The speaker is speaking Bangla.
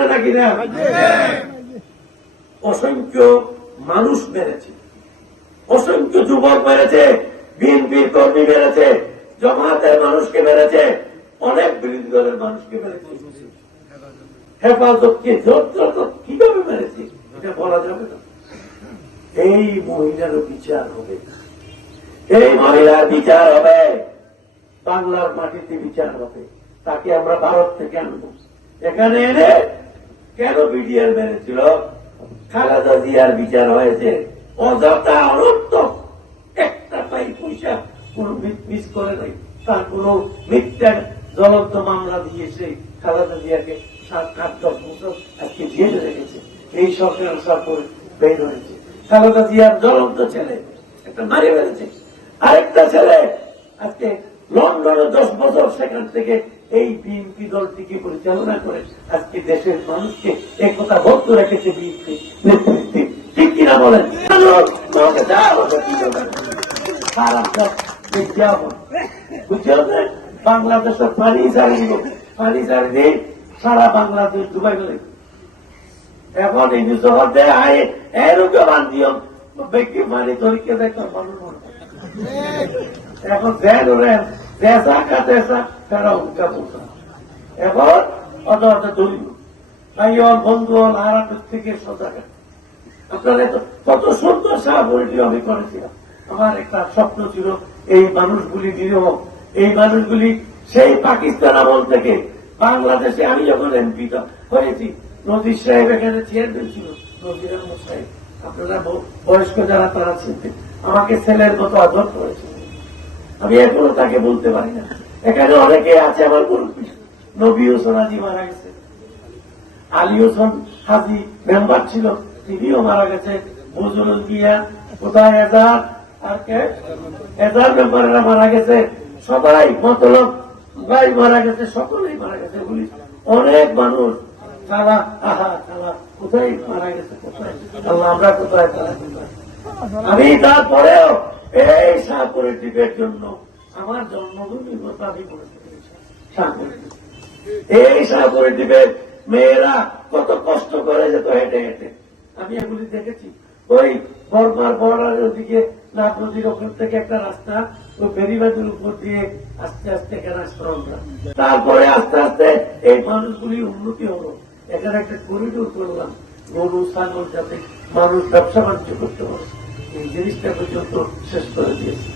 এখানে নাকি না? অসংখ্য মানুষ মেরেছে, অসংখ্য যুবক মেরেছে, বিএনপির কর্মী মেরেছে, জামায়াতের মানুষকে মেরেছে, অনেক বিরোধী দলের মানুষকে মেরেছে। হেফাজতকে কিভাবে মেরেছে এটা বলা যাবে না। এই মহিলারও বিচার হবে, এই মহিলার বিচার হবে, বাংলার মাটিতে বিচার হবে। তাকে আমরা ভারত থেকে আনবো, এখানে এনে কেন বিডিআর মেরেছিল, খালেদা জিয়ার বিচার হয়েছে, অযথা অনর্থক একটা পয়সা কোন মিস করে নাই, তার কোন মিথ্যা জ্বলন্ত মামলা দিয়েছে খালেদা জিয়াকে 7-8-10 বছর আজকে জেলে রেখেছে। এই সরকার পরে বের হয়েছে। খালেদা জিয়ার জ্বলন্ত ছেলে একটা মারি মেরেছে, আরেকটা ছেলে আজকে লন্ডনে 10 বছর সেখান থেকে এই বিএনপি দলটিকে পরিচালনা করে আজকে দেশের মানুষকে একতা বদ্ধ রেখেছে বিএনপি নেতৃত্বে। ঠিক কিনা বলেন? বাংলাদেশের পানি ছাড়ি দিব, পানি ছাড়ি দিয়ে সারা বাংলাদেশ ডুবাই গেলে এখন এই শহর দেয় আয় এরকম আন্দিয়ম ব্যক্তি মানি তরিকে দেখতে মানুষ এখন দেন ওরেন দেশা কাতেসা ফেরা উনকা বলতা এখন অত অত দলীয় তাই বন্ধু হল আর থেকে সজাগ। আপনারা কত সুন্দর সাহায্য আমি করেছিলাম। আমার একটা স্বপ্ন ছিল এই মানুষগুলি নিরীহ, এই মানুষগুলি সেই পাকিস্তান আমল থেকে বাংলাদেশে। আমি যখন এমপি হয়েছি, নজির সাহেব এখানে চেয়ারম্যান ছিল, নজির আহমদ সাহেব, আপনারা বয়স্ক যারা তারা ছিলেন, আমাকে ছেলের মতো আদর করেছে। আমি এখনো তাকে বলতে পারি না। এখানে অনেকে আছে আমার মুরব্বী, নবী হোসেন হাজি মারা গেছে, আলী হোসেন হাজি মেম্বার ছিল, তিনিও মারা গেছে, বজরুল মিয়া কোথায় এজার আর কে এজার মেম্বারেরা মারা গেছে, সবাই মতলব ভাই মারা গেছে, সকলেই মারা গেছে। বলি অনেক মানুষ তারা আহা তারা কোথায় মারা গেছে, কোথায় আল্লাহ আমরা কোথায় তারা কোথায়। আমি তারপরেও এই শাহপুরের দ্বীপের জন্য আমার জন্মভূমির কথা আমি বলেছি। এই শাহপুরের দ্বীপের মেয়েরা কত কষ্ট করে যেত হেঁটে হেঁটে, আমি এগুলি দেখেছি। ওই বর্মার বর্ডারের ওদিকে নাফ নদীর ওখান থেকে একটা রাস্তা, ওই ফেরিবাদের উপর দিয়ে আস্তে আস্তে এখানে আসতে আমরা। তারপরে আস্তে আস্তে এই মানুষগুলি উন্নতি হলো, এখানে একটা করিডোর করলাম, গরু ছাগল যাতে মানুষ ব্যবসা বাণিজ্য করতে পারে, এই জিনিসটা পর্যন্ত শেষ করে দিয়েছে।